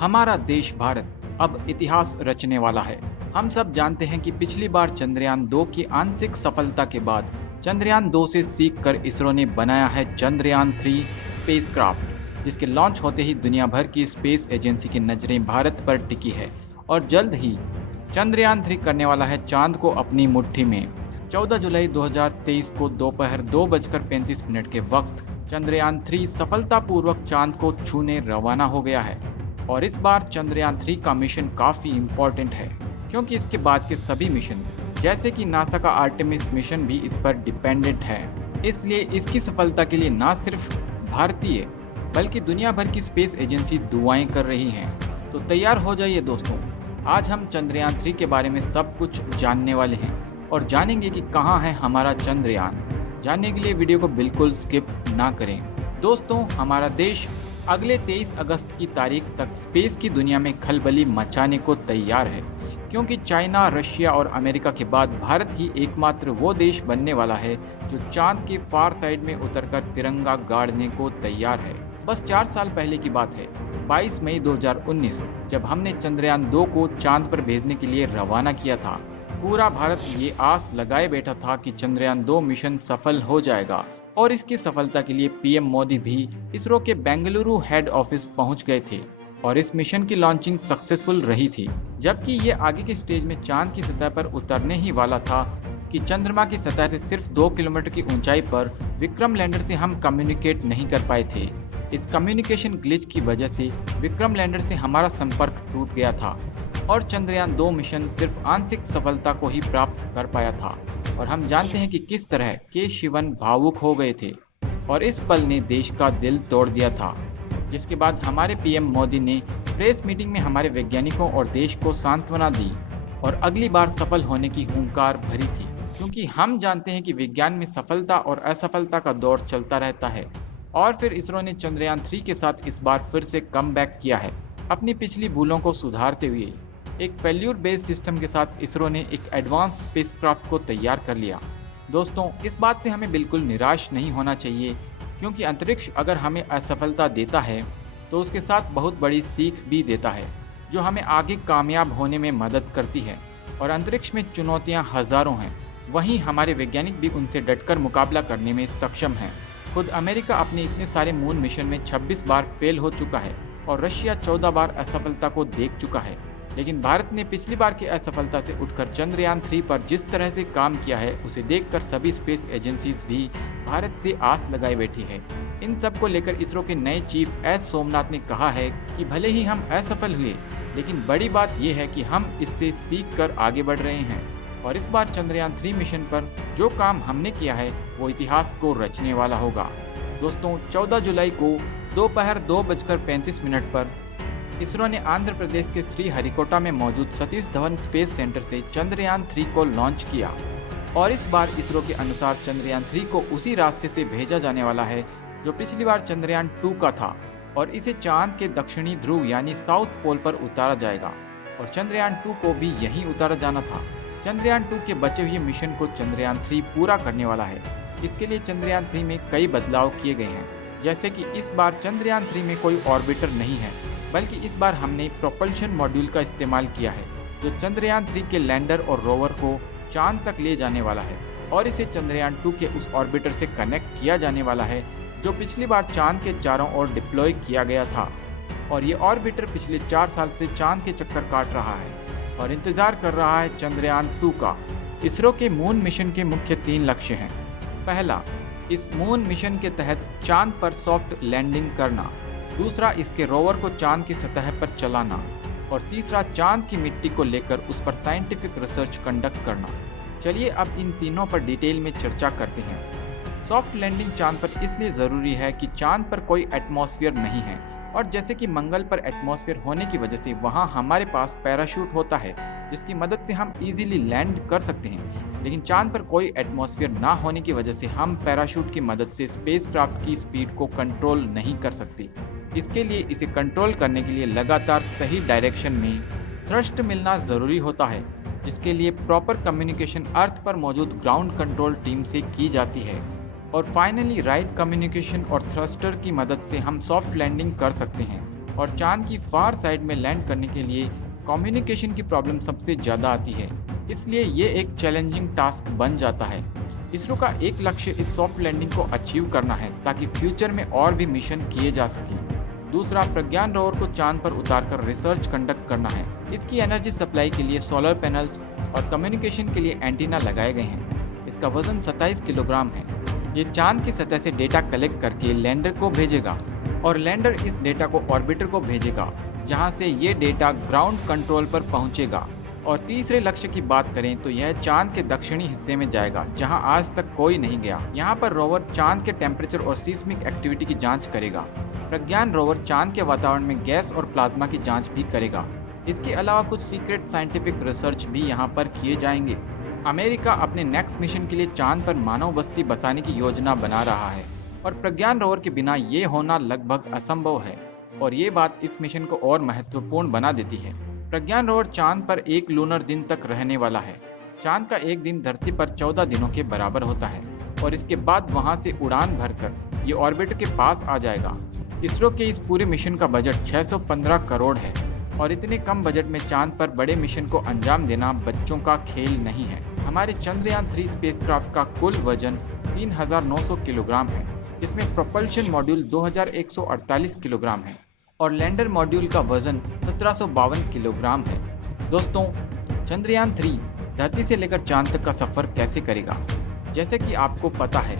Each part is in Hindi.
हमारा देश भारत अब इतिहास रचने वाला है। हम सब जानते हैं कि पिछली बार चंद्रयान 2 की आंशिक सफलता के बाद चंद्रयान 2 से सीखकर इसरो ने बनाया है चंद्रयान 3 स्पेसक्राफ्ट, जिसके लॉन्च होते ही दुनिया भर की स्पेस एजेंसी की नजरें भारत पर टिकी है और जल्द ही चंद्रयान 3 करने वाला है चांद को अपनी मुट्ठी में। 14 जुलाई 2023 को दोपहर 2:35 के वक्त चंद्रयान 3 सफलतापूर्वक चांद को छूने रवाना हो गया है। और इस बार चंद्रयान 3 का मिशन काफी इम्पोर्टेंट है, क्योंकि इसके बाद के सभी मिशन जैसे कि नासा का आर्टेमिस मिशन भी इस पर डिपेंडेंट है। इसलिए इसकी सफलता के लिए न सिर्फ भारतीय बल्कि दुनिया भर की स्पेस एजेंसी दुआएं कर रही हैं। तो तैयार हो जाइए दोस्तों, आज हम चंद्रयान 3 के बारे में सब कुछ जानने वाले हैं और जानेंगे कि कहाँ है हमारा चंद्रयान। जानने के लिए वीडियो को बिल्कुल स्किप ना करें। दोस्तों, हमारा देश अगले 23 अगस्त की तारीख तक स्पेस की दुनिया में खलबली मचाने को तैयार है, क्योंकि चाइना, रशिया और अमेरिका के बाद भारत ही एकमात्र वो देश बनने वाला है जो चांद के फार साइड में उतरकर तिरंगा गाड़ने को तैयार है। बस 4 साल पहले की बात है, 22 मई 2019, जब हमने चंद्रयान 2 को चांद पर भेजने के लिए रवाना किया था। पूरा भारत ये आस लगाए बैठा था कि चंद्रयान 2 मिशन सफल हो जाएगा और इसकी सफलता के लिए पीएम मोदी भी इसरो के बेंगलुरु हेड ऑफिस पहुंच गए थे और इस मिशन की लॉन्चिंग सक्सेसफुल रही थी। जबकि ये आगे के स्टेज में चांद की सतह पर उतरने ही वाला था कि चंद्रमा की सतह से सिर्फ 2 किलोमीटर की ऊंचाई पर विक्रम लैंडर से हम कम्युनिकेट नहीं कर पाए थे। इस कम्युनिकेशन ग्लिच की वजह से विक्रम लैंडर से हमारा संपर्क टूट गया था और चंद्रयान 2 मिशन सिर्फ आंशिक सफलता को ही प्राप्त कर पाया था। और हम जानते हैं कि किस तरह के शिवन भावुक हो गए थे और इस पल ने देश का दिल तोड़ दिया था। जिसके बाद हमारे पीएम मोदी ने प्रेस मीटिंग में हमारे वैज्ञानिकों और देश को सांत्वना दी और अगली बार सफल होने की हुंकार भरी थी, क्योंकि हम जानते हैं कि विज्ञान में सफलता और असफलता का दौर चलता रहता है। और फिर इसरो ने चंद्रयान 3 के साथ इस बार फिर से कम बैक किया है, अपनी पिछली भूलों को सुधारते हुए। एक फेल्यूर बेस्ड सिस्टम के साथ इसरो ने एक एडवांस स्पेसक्राफ्ट को तैयार कर लिया। दोस्तों, इस बात से हमें बिल्कुल निराश नहीं होना चाहिए, क्योंकि अंतरिक्ष अगर हमें असफलता देता है तो उसके साथ बहुत बड़ी सीख भी देता है, जो हमें आगे कामयाब होने में मदद करती है। और अंतरिक्ष में चुनौतियां हजारों हैं, वहीं हमारे वैज्ञानिक भी उनसे डटकर मुकाबला करने में सक्षम हैं। खुद अमेरिका अपने इतने सारे मून मिशन में 26 बार फेल हो चुका है और रशिया 14 बार असफलता को देख चुका है। लेकिन भारत ने पिछली बार की असफलता से उठकर चंद्रयान 3 पर जिस तरह से काम किया है, उसे देखकर सभी स्पेस एजेंसीज भी भारत से आस लगाए बैठी है। इन सब को लेकर इसरो के नए चीफ एस सोमनाथ ने कहा है कि भले ही हम असफल हुए, लेकिन बड़ी बात यह है कि हम इससे सीख कर आगे बढ़ रहे हैं और इस बार चंद्रयान 3 मिशन पर जो काम हमने किया है वो इतिहास को रचने वाला होगा। दोस्तों, 14 जुलाई को दोपहर 2:35 पर इसरो ने आंध्र प्रदेश के श्रीहरिकोटा में मौजूद सतीश धवन स्पेस सेंटर से चंद्रयान 3 को लॉन्च किया और इस बार इसरो के अनुसार चंद्रयान 3 को उसी रास्ते से भेजा जाने वाला है जो पिछली बार चंद्रयान 2 का था, और इसे चांद के दक्षिणी ध्रुव यानी साउथ पोल पर उतारा जाएगा और चंद्रयान 2 को भी यहीं उतारा जाना था। चंद्रयान 2 के बचे हुए मिशन को चंद्रयान 3 पूरा करने वाला है। इसके लिए चंद्रयान 3 में कई बदलाव किए गए हैं, जैसे कि इस बार चंद्रयान 3 में कोई ऑर्बिटर नहीं है, बल्कि इस बार हमने प्रोपल्शन मॉड्यूल का इस्तेमाल किया है, जो चंद्रयान 3 के लैंडर और रोवर को चांद तक ले जाने वाला है और इसे चंद्रयान 2 के उस ऑर्बिटर से कनेक्ट किया जाने वाला है जो पिछली बार चांद के चारों ओर डिप्लॉय किया गया था। और ये ऑर्बिटर पिछले 4 साल से चांद के चक्कर काट रहा है और इंतजार कर रहा है चंद्रयान 2 का। इसरो के मून मिशन के मुख्य 3 लक्ष्य हैं। पहला, इस मून मिशन के तहत चांद पर सॉफ्ट लैंडिंग करना। दूसरा, इसके रोवर को चांद की सतह पर चलाना। और तीसरा, चांद की मिट्टी को लेकर उस पर साइंटिफिक रिसर्च कंडक्ट करना। चलिए अब इन तीनों पर डिटेल में चर्चा करते हैं। सॉफ्ट लैंडिंग चांद पर इसलिए जरूरी है कि चांद पर कोई एटमॉस्फेयर नहीं है और जैसे कि मंगल पर एटमॉस्फेयर होने की वजह से वहां हमारे पास पैराशूट होता है, जिसकी मदद से हम इजीली लैंड कर सकते हैं। लेकिन चांद पर कोई एटमॉस्फेयर ना होने की वजह से हम पैराशूट की मदद से स्पेसक्राफ्ट की स्पीड को कंट्रोल नहीं कर सकते। इसके लिए इसे कंट्रोल करने के लिए लगातार सही डायरेक्शन में थ्रस्ट मिलना जरूरी होता है, जिसके लिए प्रॉपर कम्युनिकेशन अर्थ पर मौजूद ग्राउंड कंट्रोल टीम से की जाती है। और फाइनली राइट कम्युनिकेशन और थ्रस्टर की मदद से हम सॉफ्ट लैंडिंग कर सकते हैं और चांद की फार साइड में लैंड करने के लिए कम्युनिकेशन की प्रॉब्लम सबसे ज़्यादा आती है, इसलिए ये एक चैलेंजिंग टास्क बन जाता है। इसरो का एक लक्ष्य इस सॉफ्ट लैंडिंग को अचीव करना है ताकि फ्यूचर में और भी मिशन किए जा सकें। दूसरा, प्रज्ञान रोवर को चांद पर उतारकर रिसर्च कंडक्ट करना है। इसकी एनर्जी सप्लाई के लिए सोलर पैनल्स और कम्युनिकेशन के लिए एंटीना लगाए गए हैं। इसका वजन 27 किलोग्राम है। ये चांद की सतह से डेटा कलेक्ट करके लैंडर को भेजेगा और लैंडर इस डेटा को ऑर्बिटर को भेजेगा, जहां से ये डेटा ग्राउंड कंट्रोल पर पहुंचेगा। और तीसरे लक्ष्य की बात करें तो यह चांद के दक्षिणी हिस्से में जाएगा, जहां आज तक कोई नहीं गया। यहाँ पर रोवर चांद के टेम्परेचर और सीस्मिक एक्टिविटी की जांच करेगा। प्रज्ञान रोवर चांद के वातावरण में गैस और प्लाज्मा की जांच भी करेगा। इसके अलावा कुछ सीक्रेट साइंटिफिक रिसर्च भी यहाँ पर किए जाएंगे। अमेरिका अपने नेक्स्ट मिशन के लिए चांद पर मानव बस्ती बसाने की योजना बना रहा है और प्रज्ञान रोवर के बिना ये होना लगभग असंभव है, और ये बात इस मिशन को और महत्वपूर्ण बना देती है। प्रज्ञान रोवर चांद पर एक लूनर दिन तक रहने वाला है। चांद का एक दिन धरती पर 14 दिनों के बराबर होता है और इसके बाद वहां से उड़ान भरकर ये ऑर्बिटर के पास आ जाएगा। इसरो के इस पूरे मिशन का बजट 615 करोड़ है और इतने कम बजट में चांद पर बड़े मिशन को अंजाम देना बच्चों का खेल नहीं है। हमारे चंद्रयान 3 स्पेसक्राफ्ट का कुल वजन 3900 किलोग्राम है, जिसमें प्रोपल्शन मॉड्यूल 2148 किलोग्राम है और लैंडर मॉड्यूल का वजन 1752 किलोग्राम है। दोस्तों, चंद्रयान 3 धरती से लेकर चांद तक का सफर कैसे करेगा? जैसे कि आपको पता है,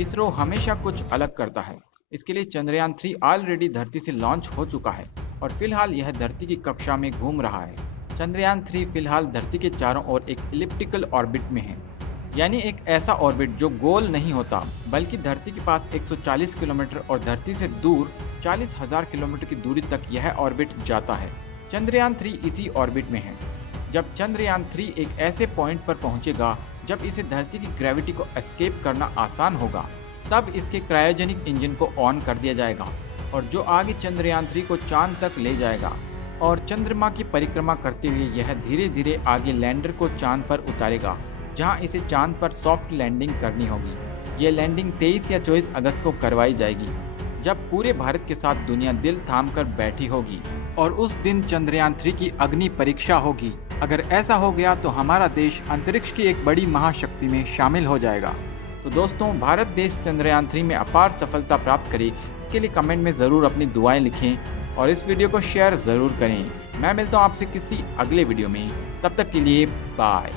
इसरो हमेशा कुछ अलग करता है। इसके लिए चंद्रयान 3 ऑलरेडी धरती से लॉन्च हो चुका है और फिलहाल यह धरती की कक्षा में घूम रहा है। चंद्रयान 3 फिलहाल धरती के चारों ओर एक इलिप्टिकल ऑर्बिट में है, यानी एक ऐसा ऑर्बिट जो गोल नहीं होता, बल्कि धरती के पास 140 किलोमीटर और धरती से दूर 40,000 किलोमीटर की दूरी तक यह ऑर्बिट जाता है। चंद्रयान 3 इसी ऑर्बिट में है। जब चंद्रयान 3 एक ऐसे पॉइंट पर पहुंचेगा जब इसे धरती की ग्रेविटी को एस्केप करना आसान होगा, तब इसके क्रायोजेनिक इंजन को ऑन कर दिया जाएगा और जो आगे चंद्रयान 3 को चांद तक ले जाएगा और चंद्रमा की परिक्रमा करते हुए यह धीरे धीरे आगे लैंडर को चांद पर उतारेगा, जहां इसे चांद पर सॉफ्ट लैंडिंग करनी होगी। ये लैंडिंग 23 या 24 अगस्त को करवाई जाएगी, जब पूरे भारत के साथ दुनिया दिल थाम कर बैठी होगी और उस दिन चंद्रयान 3 की अग्नि परीक्षा होगी। अगर ऐसा हो गया तो हमारा देश अंतरिक्ष की एक बड़ी महाशक्ति में शामिल हो जाएगा। तो दोस्तों, भारत देश चंद्रयान 3 में अपार सफलता प्राप्त करे, इसके लिए कमेंट में ज़रूर अपनी दुआएं लिखें और इस वीडियो को शेयर ज़रूर करें। मैं मिलता हूँ आपसे किसी अगले वीडियो में, तब तक के लिए बाय।